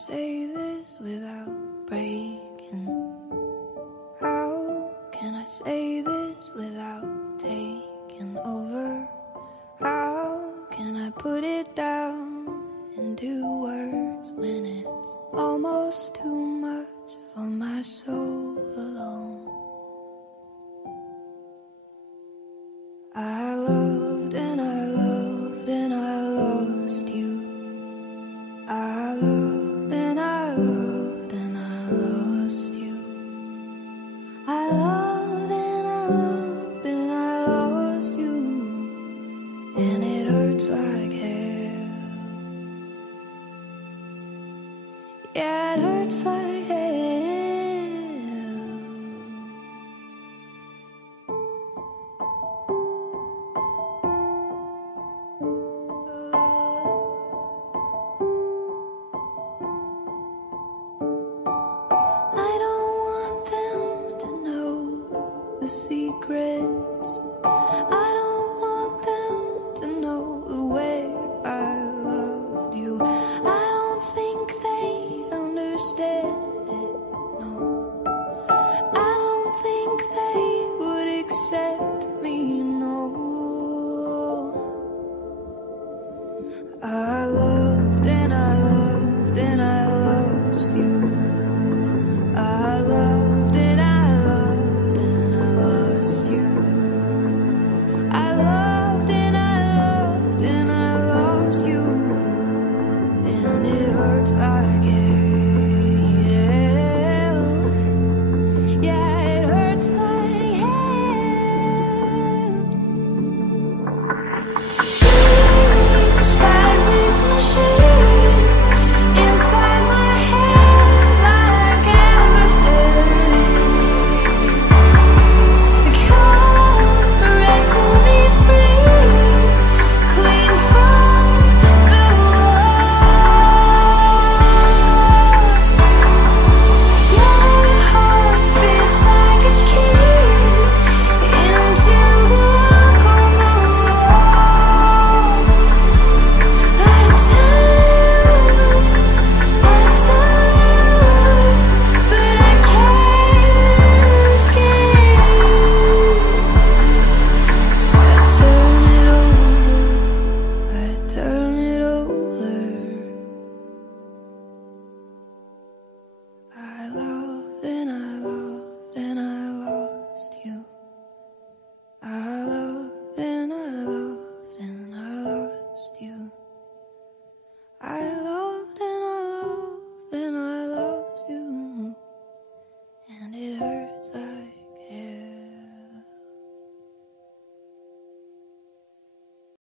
say this without breaking? How can I say this without taking over? How can I put it down into words when it's almost too much for my soul alone? I loved and I loved and I lost you. I loved and I loved and I lost you. I loved and I loved and I lost you. And it hurts like hell. Yeah, it hurts like hell. I don't want them to know the secrets. I don't